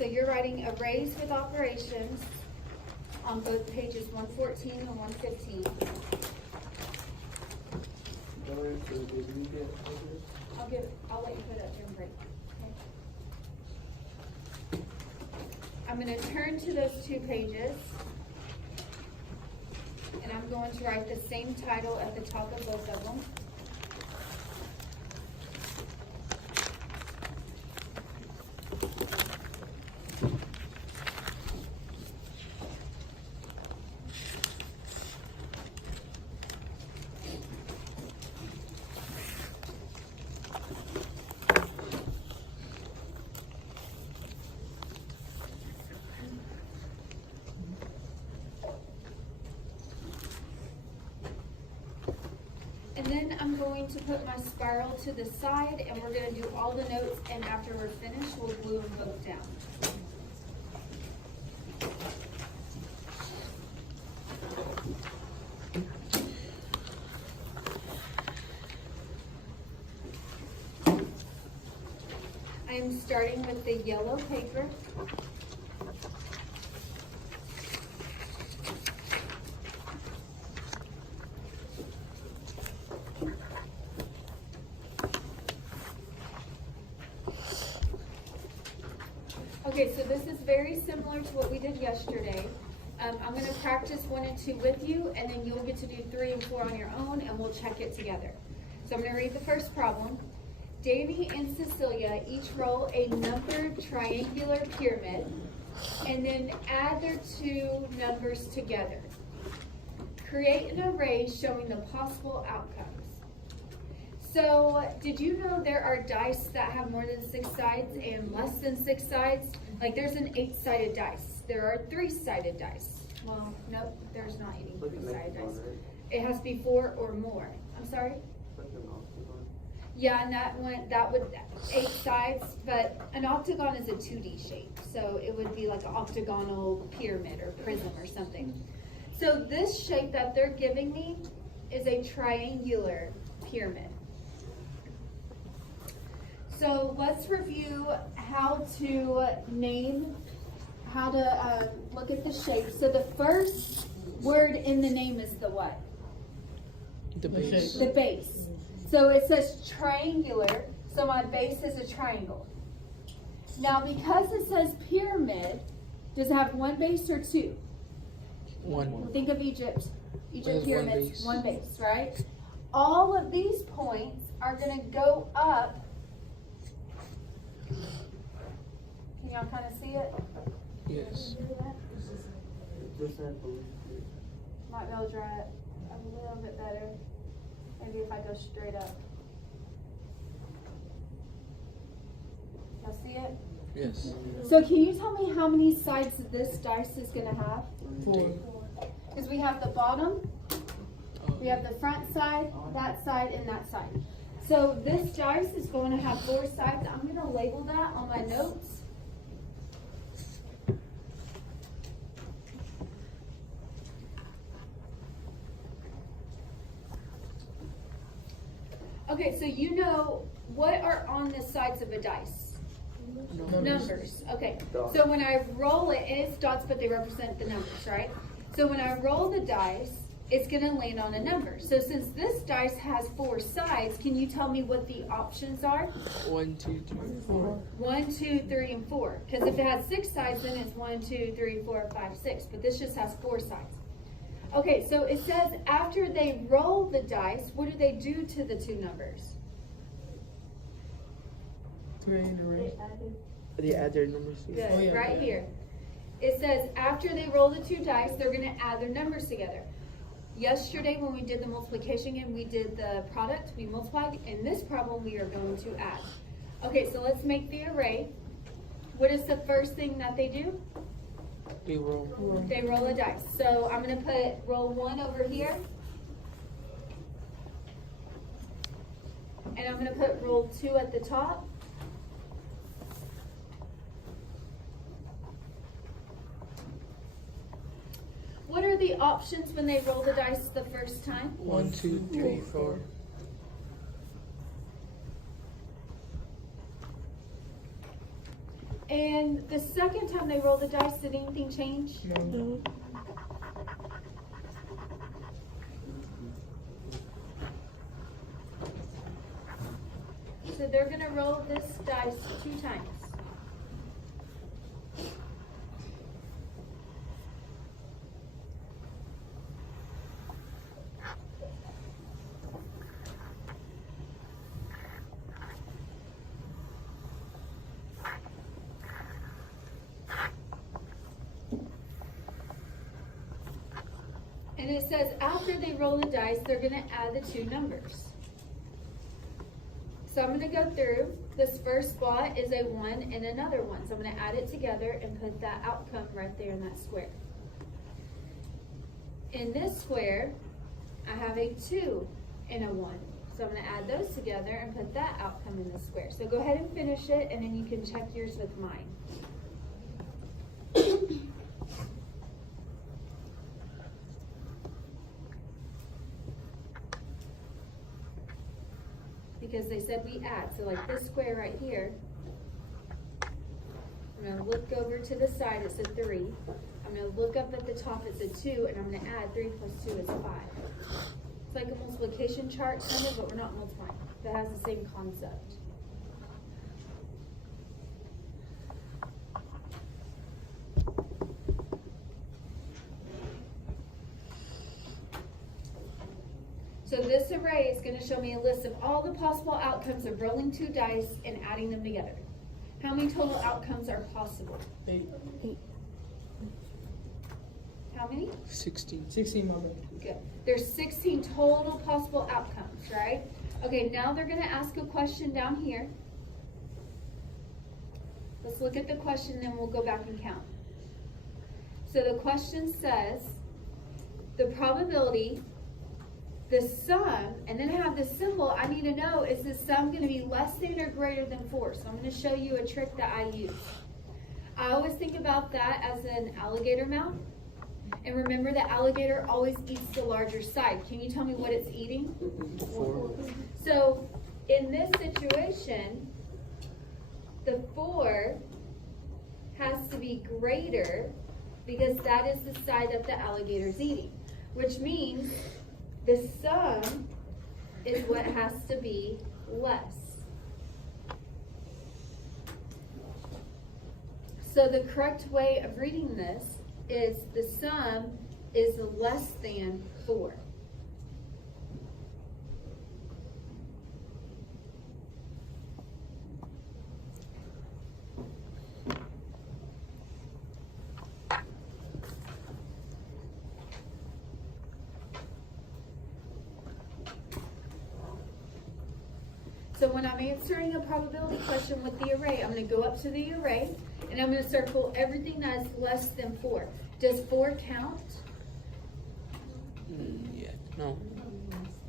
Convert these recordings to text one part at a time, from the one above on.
So you're writing arrays with operations on both pages 114 and 115. I'll let you put it up during break. Okay. I'm going to turn to those 2 pages, and I'm going to write the same title at the top of both of them. And then I'm going to put my spiral to the side, and we're going to do all the notes, and after we're finished, we'll glue them both down. I am starting with the yellow paper. Okay, so this is very similar to what we did yesterday. I'm going to practice 1 and 2 with you, and then you'll get to do 3 and 4 on your own, and we'll check it together. So I'm going to read the first problem. Davy and Cecilia each roll a numbered triangular pyramid, and then add their 2 numbers together. Create an array showing the possible outcomes. So, did you know there are dice that have more than 6 sides and less than 6 sides? Like there's an 8-sided dice. There are 3-sided dice. Well, nope, there's not any 3-sided dice. It has to be 4 or more. I'm sorry? Yeah, and that would 8 sides, but an octagon is a 2D shape. So it would be like an octagonal pyramid or prism or something. So this shape that they're giving me is a triangular pyramid. So let's review how to look at the shape. So the first word in the name is the what? The base. The base. So it says triangular, so my base is a triangle. Now because it says pyramid, does it have 1 base or 2? 1. Think of Egypt. Egypt There's pyramids, 1 1 base, right? All of these points are going to go up. Can y'all kind of see it? Yes. Might be able to draw it a little bit better. Maybe if I go straight up. Y'all see it? Yes. So can you tell me how many sides this dice is going to have? 4. Because we have the bottom, we have the front side, and that side. So this dice is going to have 4 sides. I'm going to label that on my notes. Okay, so you know what are on the sides of a dice? Numbers. Okay, so when I roll it, it's dots, but they represent the numbers, right? So when I roll the dice, it's going to land on a number. So since this dice has 4 sides, can you tell me what the options are? 1, 2, 3, 4. 1, 2, 3, and 4. Because if it has 6 sides, then it's 1, 2, 3, 4, 5, 6. But this just has 4 sides. Okay, so it says after they roll the dice, what do they do to the 2 numbers? They add their numbers. Good, Oh, yeah. right here. It says after they roll the 2 dice, they're going to add their numbers together. Yesterday when we did the multiplication game, we did the product, we multiplied. In this problem, we are going to add. Okay, so let's make the array. What is the first thing that they do? They roll. They roll a dice. So I'm going to put roll 1 over here. And I'm going to put roll 2 at the top. What are the options when they roll the dice the first time? 1, 2, 3, 4. And the second time they rolled the dice, did anything change? No. So they're gonna roll this dice 2 times. And it says after they roll the dice, they're gonna add the 2 numbers. So I'm gonna go through. This first spot is a 1 and another 1. So I'm gonna add it together and put that outcome right there in that square. In this square, I have a 2 and a 1. So I'm gonna add those together and put that outcome in the square. So go ahead and finish it, and then you can check yours with mine. Because they said we add, so like this square right here, I'm gonna look over to the side, it's a 3. I'm gonna look up at the top, it's a 2, and I'm gonna add 3 plus 2 is 5. It's like a multiplication chart kind of, but we're not multiplying. That has the same concept. So this array is going to show me a list of all the possible outcomes of rolling 2 dice and adding them together. How many total outcomes are possible? 8. How many? 16. 16, Mama. Good. There's 16 total possible outcomes, right? Okay, now they're going to ask a question down here. Let's look at the question, then we'll go back and count. So the question says, the probability, the sum, and then I have this symbol. I need to know, is the sum going to be less than or greater than 4? So I'm going to show you a trick that I use. I always think about that as an alligator mouth. And remember, the alligator always eats the larger side. Can you tell me what it's eating? 4. So in this situation, the 4 has to be greater because that is the side that the alligator is eating, which means the sum is what has to be less. So the correct way of reading this is the sum is less than 4. So when I'm answering a probability question with the array, I'm going to go up to the array and I'm going to circle everything that's less than 4. Does 4 count? Yeah. No.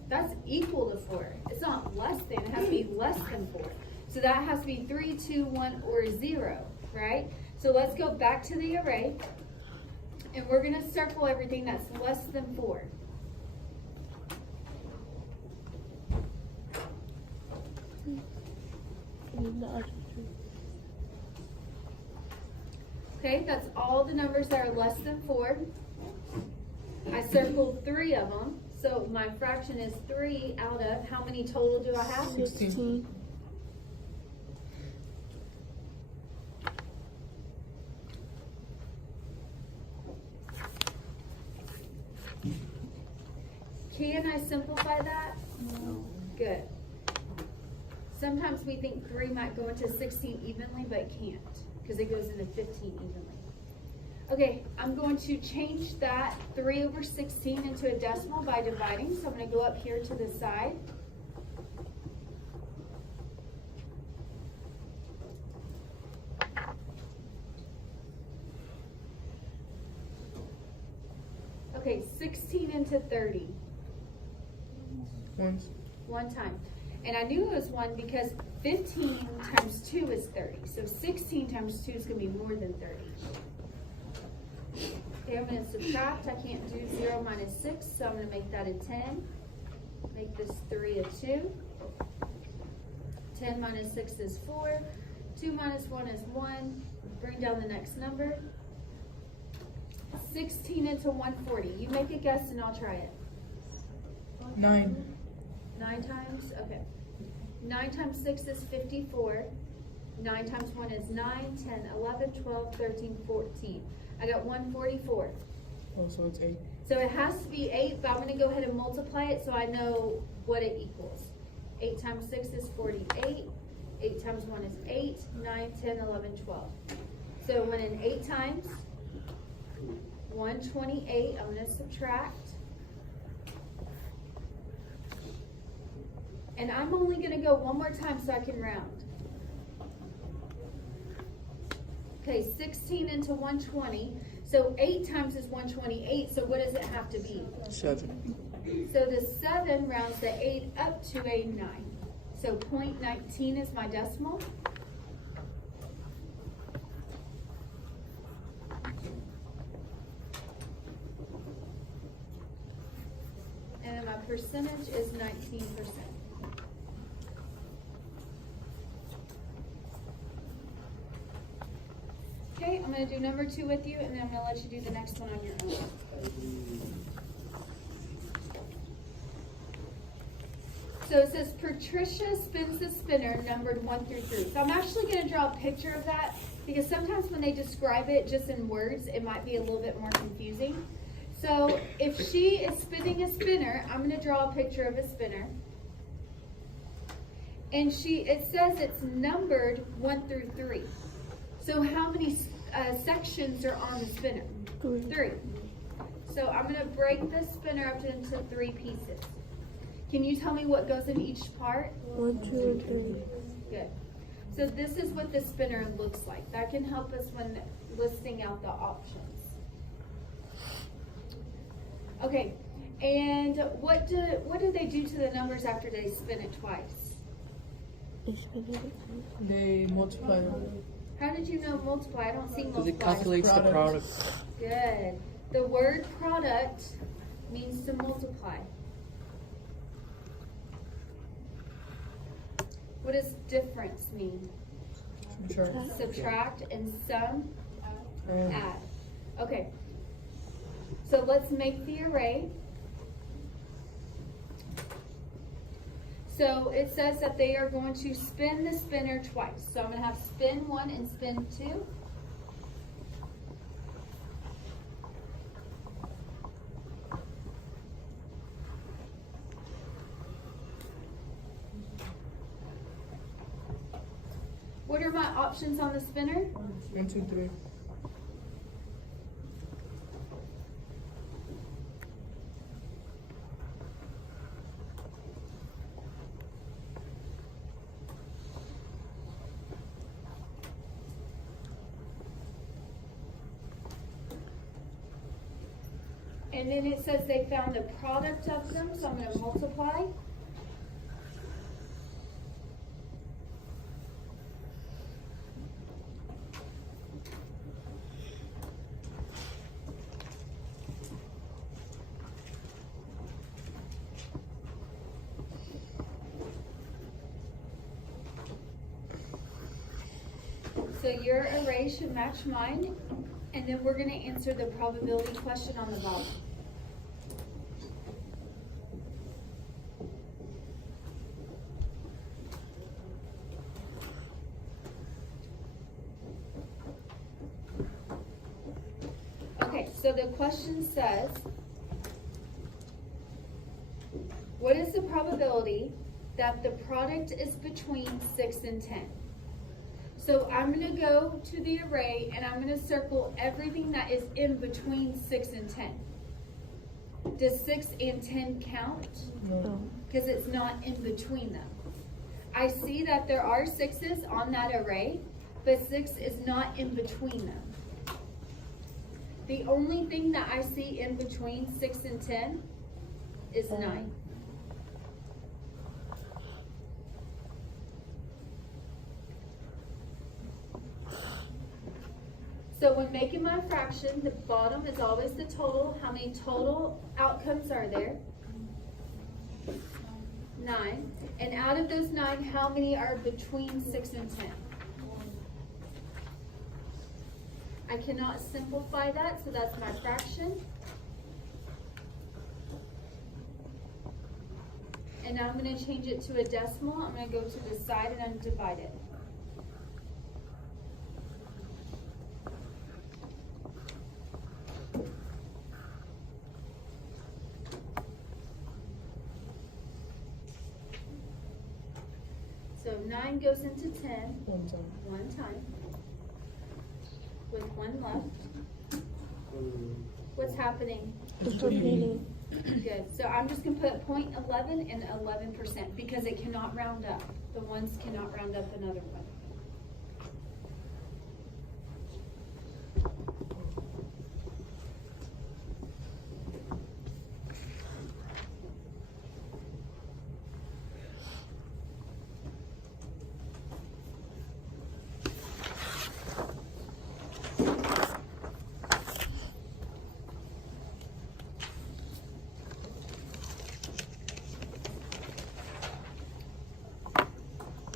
That's equal to 4. It's not less than. It has to be less than 4. So that has to be 3, 2, 1, or 0, right? So let's go back to the array and we're going to circle everything that's less than 4. Okay, that's all the numbers that are less than 4. I circled 3 of them, so my fraction is 3 out of how many total do I have? 16. Can I simplify that? No. Good. Sometimes we think 3 might go into 16 evenly, but it can't because it goes into 15 evenly. Okay, I'm going to change that 3 over 16 into a decimal by dividing. So I'm going to go up here to the side. Okay, 16 into 30. Once. 1 time. And I knew it was 1 because 15 times 2 is 30. So 16 times 2 is going to be more than 30. Okay, I'm going to subtract. I can't do 0 minus 6, so I'm going to make that a 10. Make this 3 a 2. 10 minus 6 is 4. 2 minus 1 is 1. bring down the next number. 16 into 140. You make a guess and I'll try it. 9. 9 times? Okay. 9 times 6 is 54. 9 times 1 is 9, 10, 11, 12, 13, 14. I got 144. Oh, so it's 8. So it has to be 8, but I'm going to go ahead and multiply it so I know what it equals. 8 times 6 is 48. 8 times 1 is 8, 9, 10, 11, 12. So when in 8 times, 128, I'm going to subtract. And I'm only going to go one more time so I can round. Okay, 16 into 120. So 8 times is 128. So what does it have to be? 7. So the 7 rounds the 8 up to a 9. So 0.19 is my decimal. And then my percentage is 19%. Okay, I'm going to do number 2 with you, and then I'm going to let you do the next one on your own. So it says Patricia spins the spinner numbered 1 through 3. So I'm actually going to draw a picture of that because sometimes when they describe it just in words, it might be a little bit more confusing. So if she is spinning a spinner, I'm going to draw a picture of a spinner. And it says it's numbered 1 through 3. So how many sections are on the spinner? 3. So I'm going to break this spinner up into 3 pieces. Can you tell me what goes in each part? 1, 2, and 3. Good. So this is what the spinner looks like. That can help us when listing out the options. Okay, and what do they do to the numbers after they spin it twice? They multiply them. How did you know multiply? I don't see Because it multiply. calculates the Product. product. Good. The word product means to multiply. What does difference mean? Sure. Subtract, and sum, Yeah. add. Okay. So let's make the array. So it says that they are going to spin the spinner twice. So I'm going to have spin 1 and spin 2. What are my options on the spinner? 1, 2, 3. And then it says they found the product of them, so I'm going to multiply. So your array should match mine, and then we're going to answer the probability question on the bottom. Okay, so the question says, what is the probability that the product is between 6 and 10? So I'm going to go to the array and I'm going to circle everything that is in between 6 and 10. Does 6 and 10 count? No. Because it's not in between them. I see that there are 6s on that array, but 6 is not in between them. The only thing that I see in between 6 and 10 is 9. So when making my fraction, the bottom is always the total. How many total outcomes are there? 9. And out of those 9, how many are between 6 and 10? I cannot simplify that, so that's my fraction. And now I'm gonna change it to a decimal. I'm gonna go to the side and undivide it. So 9 goes into 10 One time. one time with 1 left. What's happening? It's repeating. Good. So I'm just gonna put 0.11 and 11% because it cannot round up. The ones cannot round up another one.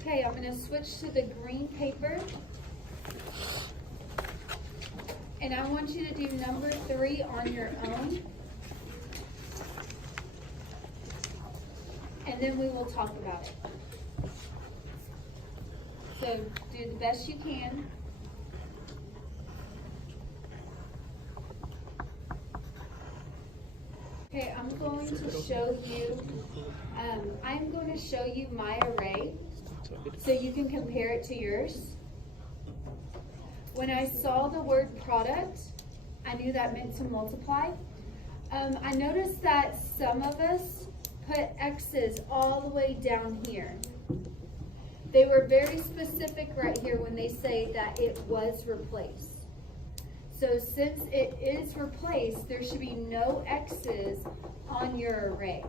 Okay, I'm gonna switch to the green paper. And I want you to do number 3 on your own. And then we will talk about it. So do the best you can. Okay, I'm going to show you, I'm going to show you my array so you can compare it to yours. When I saw the word product, I knew that meant to multiply. I noticed that some of us put X's all the way down here. They were very specific right here when they say that it was replaced. So since it is replaced, there should be no X's on your array.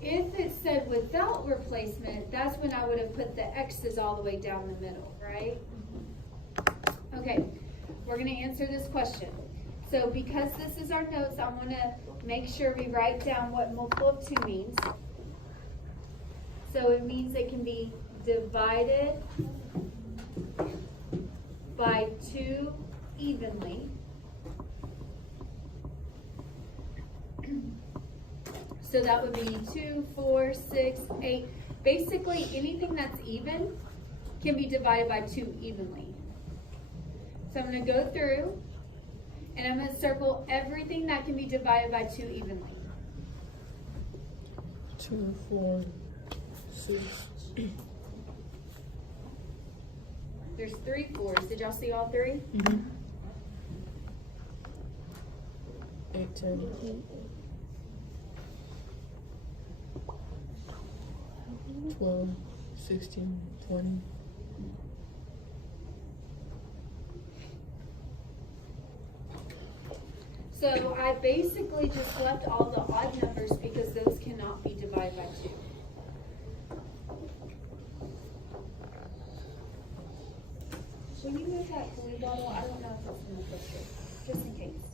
If it said without replacement, that's when I would have put the X's all the way down the middle, right? Okay, we're gonna answer this question. So because this is our notes, I wanna make sure we write down what multiple of 2 means. So it means it can be divided by 2 evenly. So that would be 2, 4, 6, 8. Basically, anything that's even can be divided by 2 evenly. So I'm going to go through and I'm going to circle everything that can be divided by 2 evenly. 2, 4, 6. There's 3 4s. Did y'all see all 3? 8, 10. 12, 16, 20. So I basically just left all the odd numbers because those cannot be divided by 2. Will you move that glue bottle? I don't know if it's in the picture, just in case.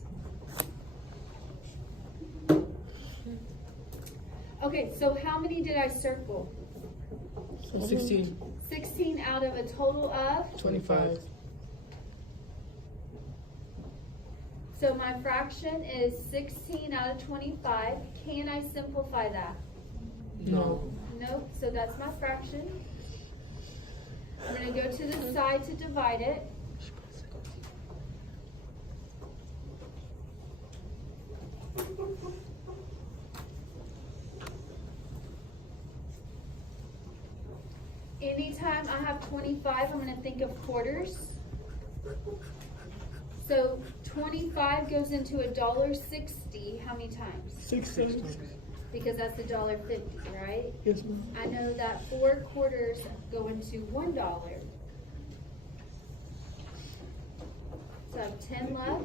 Okay, so how many did I circle? 16. 16 out of a total of? 25. So my fraction is 16 out of 25. Can I simplify that? No. Nope, so that's my fraction. I'm going to go to the side to divide it. Anytime I have 25, I'm going to think of quarters. So 25 goes into $1.60 how many times? 6 times. Because that's $1.50, right? Yes, ma'am. I know that 4 quarters go into $1. So I have 10 left.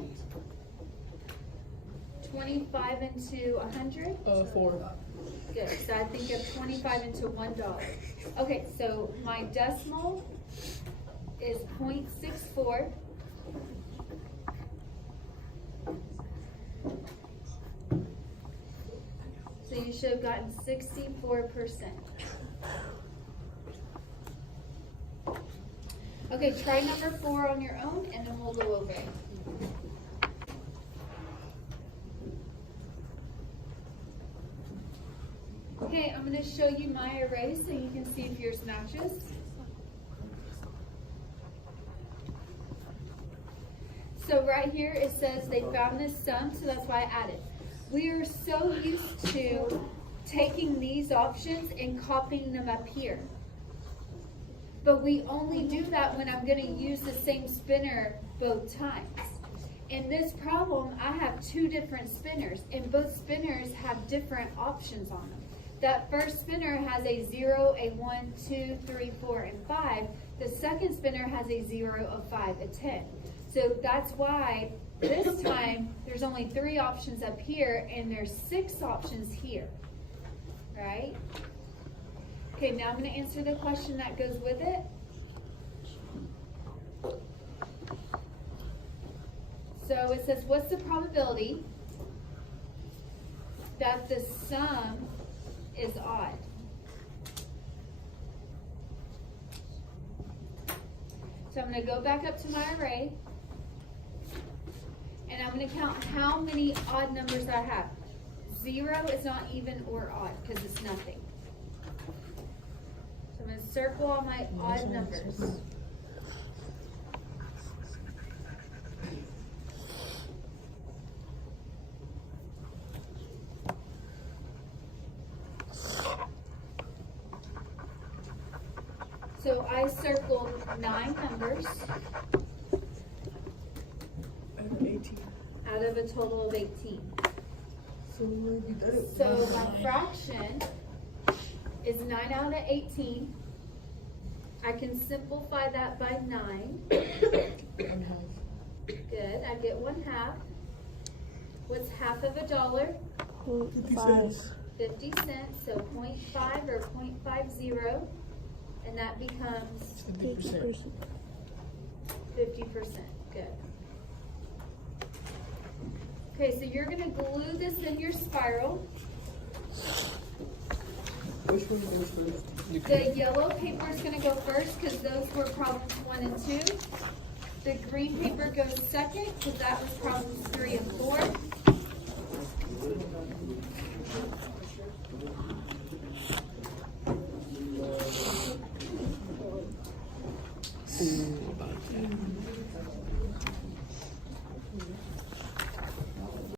25 into 100. 4. Good. So I think of 25 into $1. Okay, so my decimal is 0.64. So you should have gotten 64%. Okay, try number 4 on your own and then we'll go over it. Okay, I'm going to show you my array so you can see if yours matches. So right here it says they found this sum, so that's why I added. We are so used to taking these options and copying them up here. But we only do that when I'm going to use the same spinner both times. In this problem, I have 2 different spinners, and both spinners have different options on them. That first spinner has a 0, a 1, 2, 3, 4, and 5. The second spinner has a 0, a 5, a 10. So that's why this time there's only 3 options up here, and there's 6 options here, right? Okay, now I'm going to answer the question that goes with it. So it says, what's the probability that the sum is odd? So I'm going to go back up to my array, and I'm going to count how many odd numbers I have. 0 is not even or odd because it's nothing. So I'm going to circle all my odd numbers. So I circled 9 numbers Out of 18. out of a total of 18. So we'll be done. So my fraction is 9 out of 18. I can simplify that by 9. 1/2. Good, I get 1/2. What's half of a dollar? 50 cents. 50 cents, so 0.5 or 0.50, and that becomes 50%. 50%. Good. Okay, so you're going to glue this in your spiral. Which one goes first? The yellow paper is going to go first because those were problems 1 and 2. The green paper goes second because that was problems 3 and 4.